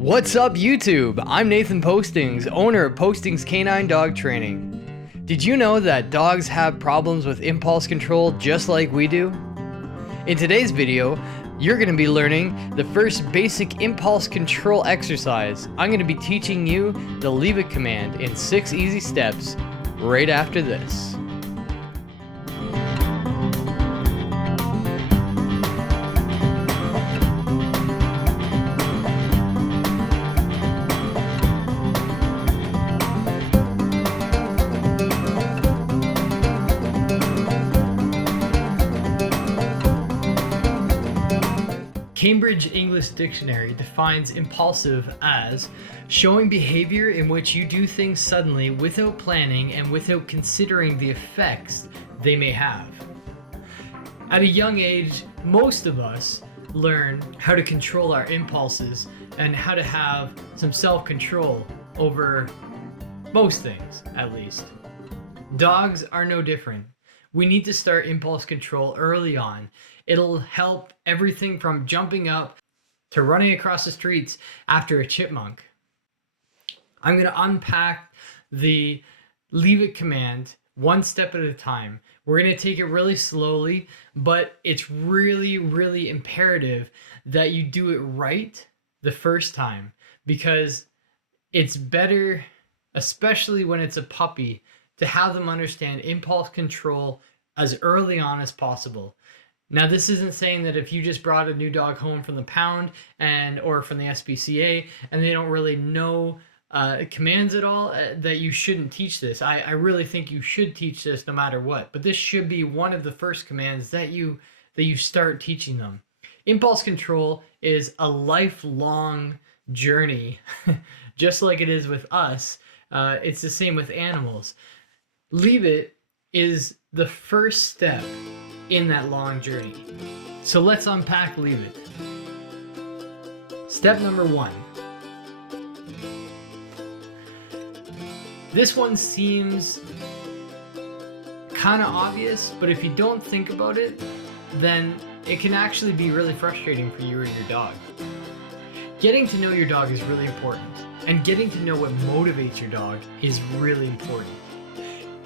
What's up, YouTube? I'm Nathan Postings, owner of Postings Canine Dog Training. Did you know that dogs have problems with impulse control just like we do? In today's video, you're going to be learning the first basic impulse control exercise. I'm going to be teaching you the Leave It command in 6 easy steps right after this. Cambridge English Dictionary defines impulsive as showing behavior in which you do things suddenly without planning and without considering the effects they may have. At a young age, most of us learn how to control our impulses and how to have some self-control over most things, at least. Dogs are no different. We need to start impulse control early on. It'll help everything from jumping up to running across the streets after a chipmunk. I'm going to unpack the Leave It command one step at a time. We're going to take it really slowly, but it's really imperative that you do it right the first time, because it's better, especially when it's a puppy, to have them understand impulse control as early on as possible. Now, this isn't saying that if you just brought a new dog home from the pound or from the SPCA and they don't really know commands at all, that you shouldn't teach this. I really think you should teach this no matter what. But this should be one of the first commands that you start teaching them. Impulse control is a lifelong journey, just like it is with us. It's the same with animals. Leave It is the first step in that long journey. So let's unpack Leave It. Step number 1. This one seems kind of obvious, but if you don't think about it, then it can actually be really frustrating for you or your dog. Getting to know your dog is really important, and getting to know what motivates your dog is really important.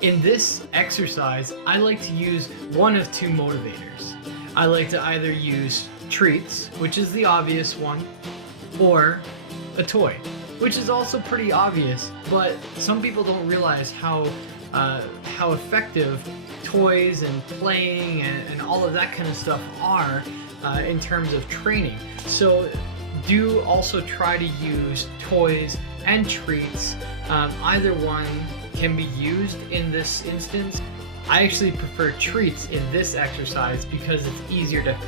In this exercise, I like to use one of two motivators. I like to either use treats, which is the obvious one, or a toy, which is also pretty obvious, but some people don't realize how effective toys and playing and all of that kind of stuff are in terms of training. So do also try to use toys and treats. Either one can be used in this instance. I actually prefer treats in this exercise because it's easier to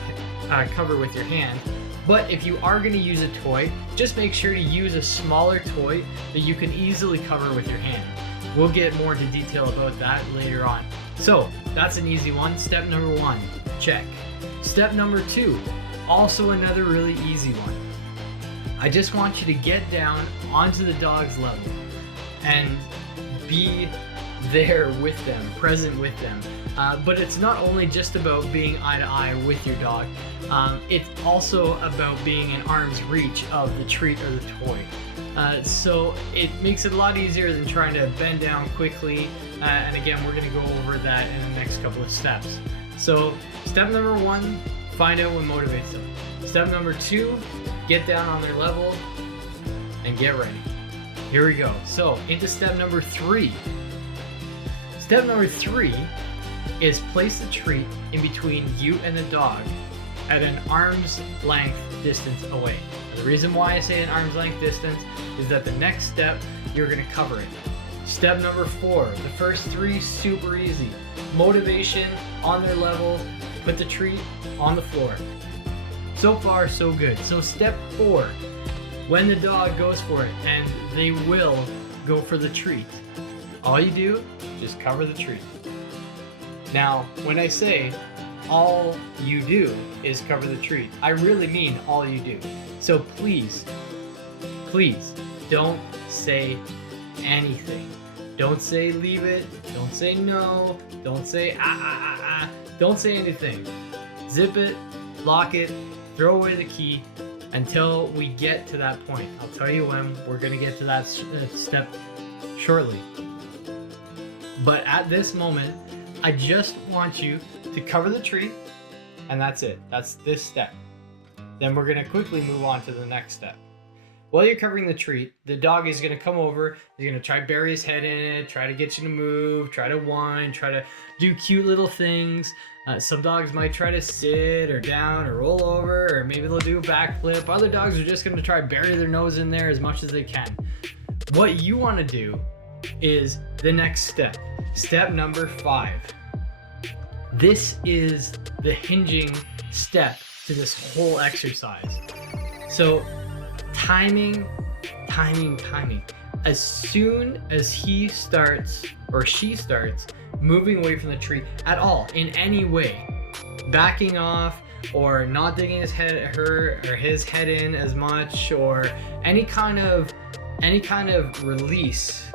cover with your hand. But if you are going to use a toy, just make sure to use a smaller toy that you can easily cover with your hand. We'll get more into detail about that later on. So that's an easy one. Step number 1, check. Step number 2, also another really easy one. I just want you to get down onto the dog's level and be there with them, present with them. But it's not only just about being eye to eye with your dog. It's also about being in arm's reach of the treat or the toy. So it makes it a lot easier than trying to bend down quickly. And again, we're going to go over that in the next couple of steps. So step number 1, find out what motivates them. Step number 2, get down on their level and get ready. Here we go. So into step number 3. Step number 3 is place the treat in between you and the dog at an arm's length distance away. The reason why I say an arm's length distance is that the next step, you're going to cover it. Step number 4, the first 3, super easy. Motivation, on their level, put the treat on the floor. So far, so good. So step 4, when the dog goes for it, and they will go for the treat, all you do, just cover the treat. Now, when I say all you do is cover the treat, I really mean all you do. So please don't say anything. Don't say leave it, don't say no, don't say don't say anything. Zip it, lock it, throw away the key, until we get to that point. I'll tell you when we're going to get to that step shortly. But at this moment, I just want you to cover the treat, and that's it. That's this step. Then we're going to quickly move on to the next step. While you're covering the treat, the dog is going to come over. He's going to try to bury his head in it, try to get you to move, try to whine, try to do cute little things. Some dogs might try to sit or down or roll over, or maybe they'll do a backflip. Other dogs are just going to try to bury their nose in there as much as they can. What you want to do is the next step. Step number 5. This is the hinging step to this whole exercise. So timing. As soon as he starts or she starts moving away from the treat at all, in any way, backing off or not digging his head in as much, or any kind of release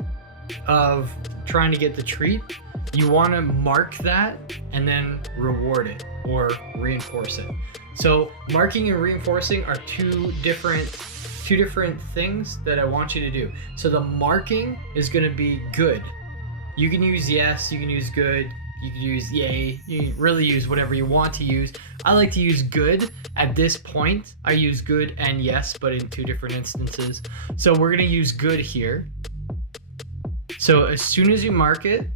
of trying to get the treat, you want to mark that and then reward it or reinforce it. So marking and reinforcing are two different things that I want you to do. So the marking is going to be good. You can use yes, you can use good, you can use yay, you can really use whatever you want to use. I like to use good at this point. I use good and yes, but in 2 different instances. So we're going to use good here. So as soon as you mark it,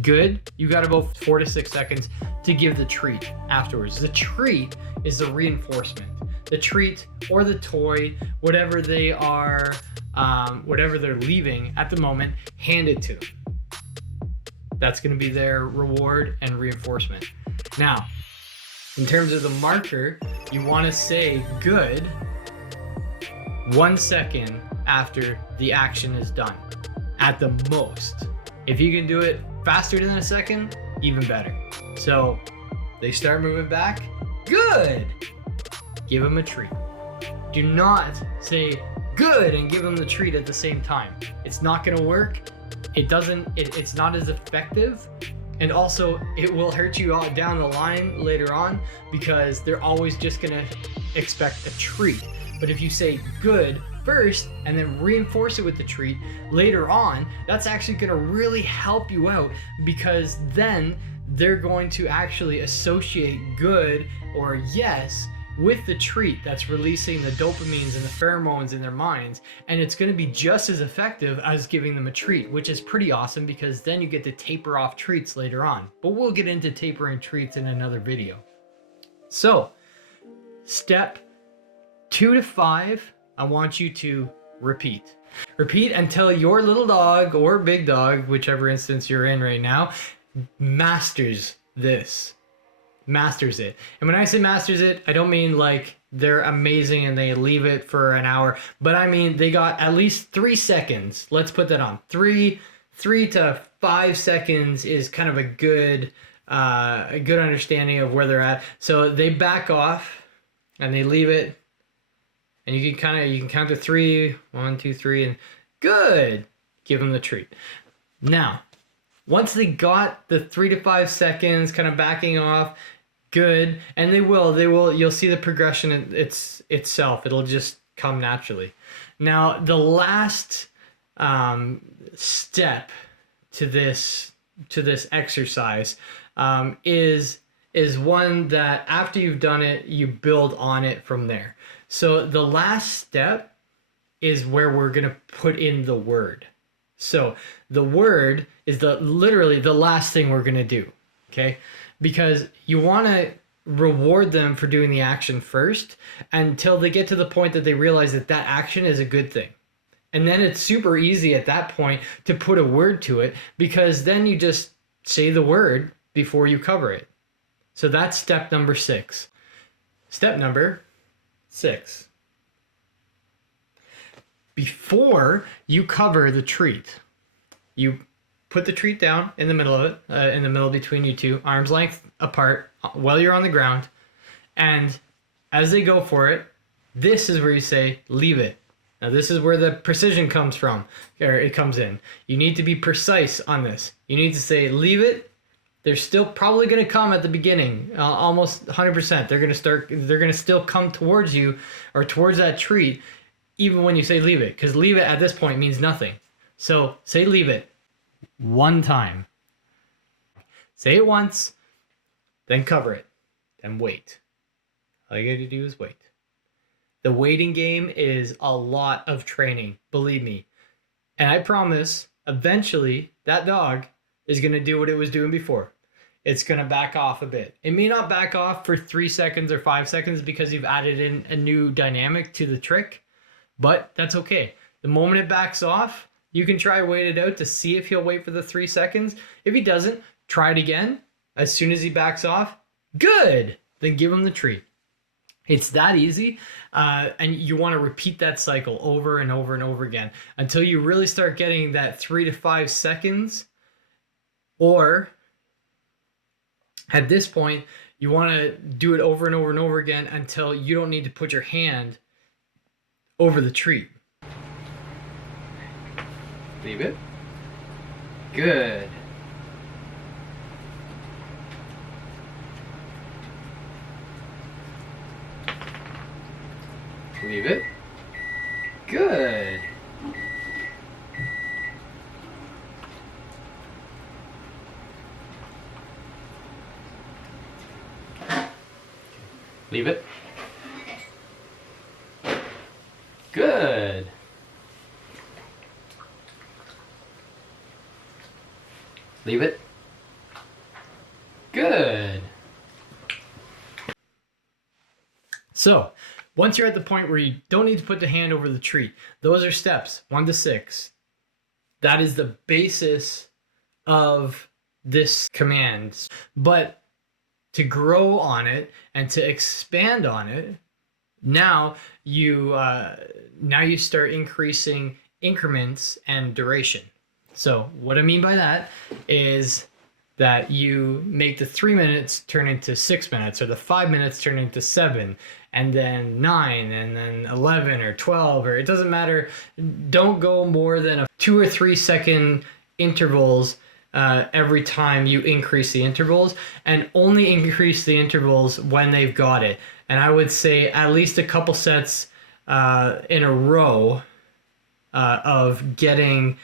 good, you got about 4 to 6 seconds to give the treat afterwards. The treat is the reinforcement. The treat or the toy, whatever they are, whatever they're leaving at the moment, hand it to them. That's going to be their reward and reinforcement. Now, in terms of the marker, you want to say good 1 second after the action is done, at the most. If you can do it faster than a second, even better. So they start moving back, good. Give them a treat. Do not say good and give them the treat at the same time. It's not going to work. It's not as effective, and also it will hurt you all down the line later on, because they're always just going to expect a treat. But if you say good first and then reinforce it with the treat later on, that's actually going to really help you out, because then they're going to actually associate good or yes with the treat that's releasing the dopamines and the pheromones in their minds, and it's going to be just as effective as giving them a treat, which is pretty awesome, because then you get to taper off treats later on. But we'll get into tapering treats in another video. So step 2 to 5, I want you to repeat until your little dog or big dog, whichever instance you're in right now, masters it. And when I say masters it, I don't mean like they're amazing and they leave it for an hour, but I mean they got at least 3 seconds. Let's put that on. 3 to 5 seconds is kind of a good understanding of where they're at. So they back off and they leave it, and you can count to 3, 1, 2, 3, and good. Give them the treat. Now, once they got the 3 to 5 seconds kind of backing off, good, and they will, you'll see the progression itself. It'll just come naturally. Now, the last step to this exercise is one that after you've done it, you build on it from there. So the last step is where we're going to put in the word. So the word is literally the last thing we're going to do, okay? Because you want to reward them for doing the action first until they get to the point that they realize that action is a good thing. And then it's super easy at that point to put a word to it, because then you just say the word before you cover it. So that's step number 6. Step number 6. Before you cover the treat, you put the treat down in the middle of it, in the middle between you two, arm's length apart, while you're on the ground. And as they go for it, this is where you say, leave it. Now this is where the precision comes from, or it comes in. You need to be precise on this. You need to say, leave it, They're still probably going to come at the beginning, almost 100%. They're going to still come towards you or towards that treat, even when you say leave it, because leave it at this point means nothing. So say leave it one time. Say it once, then cover it, then wait. All you got to do is wait. The waiting game is a lot of training, believe me. And I promise, eventually, that dog is going to do what it was doing before. It's going to back off a bit. It may not back off for 3 seconds or 5 seconds because you've added in a new dynamic to the trick, but that's okay. The moment it backs off, you can try wait it out to see if he'll wait for the 3 seconds. If he doesn't, try it again. As soon as he backs off, good! Then give him the treat. It's that easy, and you want to repeat that cycle over and over and over again until you really start getting that 3 to 5 seconds, or at this point, you want to do it over and over and over again until you don't need to put your hand over the treat. Leave it. Good. Leave it. Good. Leave it. Good. Leave it. Good. So, once you're at the point where you don't need to put the hand over the treat, those are steps 1 to 6. That is the basis of this command. But to grow on it and to expand on it, now you start increasing increments and duration. So what I mean by that is that you make the 3 minutes turn into 6 minutes, or the 5 minutes turn into 7, and then 9, and then 11 or 12, or it doesn't matter. Don't go more than a 2 or 3 second intervals every time you increase the intervals, and only increase the intervals when they've got it. And I would say at least a couple sets in a row of getting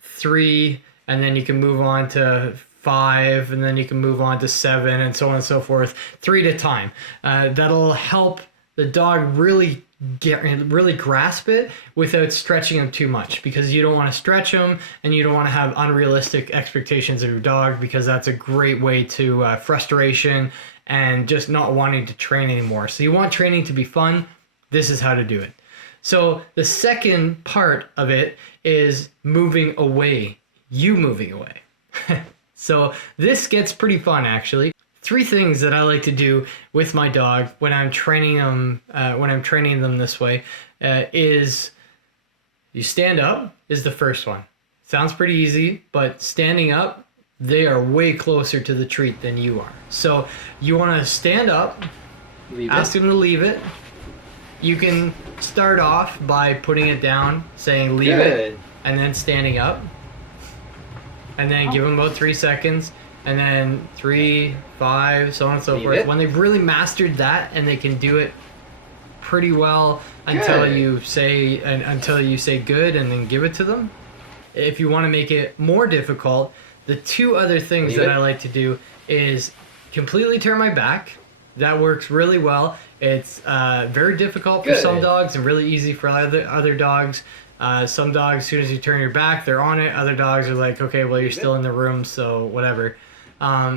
3, and then you can move on to 5, and then you can move on to 7, and so on and so forth, 3 at a time. That'll help the dog really grasp it without stretching them too much, because you don't want to stretch them and you don't want to have unrealistic expectations of your dog, because that's a great way to frustration and just not wanting to train anymore. So you want training to be fun. This is how to do it. So the second part of it is moving away. You moving away. So this gets pretty fun, actually. 3 things that I like to do with my dog when I'm training them this way is you stand up is the first one. Sounds pretty easy, but standing up, they are way closer to the treat than you are. So you want to stand up, ask them to leave it. You can start off by putting it down, saying leave it, and then standing up. And then give them about 3 seconds, and then 3, 5, so on and so forth. When they've really mastered that and they can do it pretty well until you say good and then give it to them. If you want to make it more difficult, the 2 other things that I like to do is completely turn my back. That works really well. It's very difficult for some dogs and really easy for other dogs. Some dogs, as soon as you turn your back, they're on it. Other dogs are like, okay, well, you're still in the room, so whatever.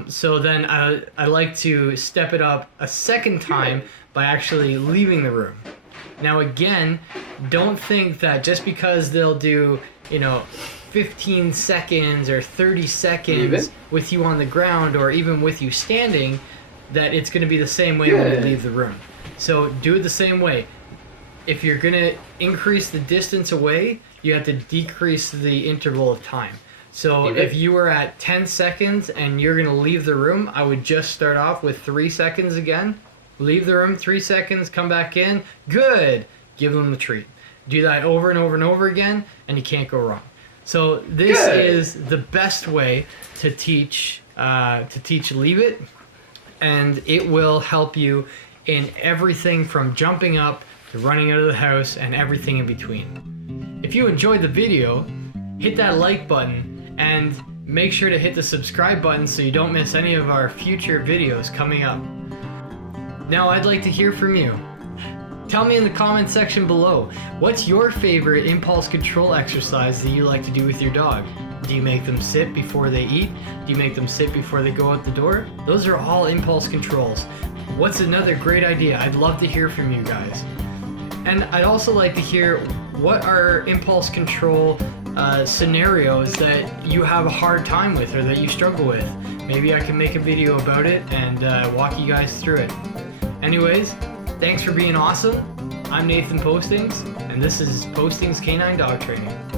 So then I like to step it up a second time by actually leaving the room. Now, again, don't think that just because they'll do, 15 seconds or 30 seconds with you on the ground, or even with you standing, that it's going to be the same way when you leave the room. So do it the same way. If you're going to increase the distance away, you have to decrease the interval of time. So if you were at 10 seconds and you're going to leave the room, I would just start off with 3 seconds again. Leave the room, 3 seconds, come back in. Good. Give them the treat. Do that over and over and over again, and you can't go wrong. So this is the best way to teach to teach Leave It, and it will help you in everything from jumping up to running out of the house and everything in between. If you enjoyed the video, hit that like button and make sure to hit the subscribe button so you don't miss any of our future videos coming up. Now I'd like to hear from you. Tell me in the comment section below, what's your favorite impulse control exercise that you like to do with your dog? Do you make them sit before they eat? Do you make them sit before they go out the door? Those are all impulse controls. What's another great idea? I'd love to hear from you guys. And I'd also like to hear what are impulse control scenarios that you have a hard time with or that you struggle with. Maybe I can make a video about it and walk you guys through it. Anyways, thanks for being awesome. I'm Nathan Postings, and this is Postings Canine Dog Training.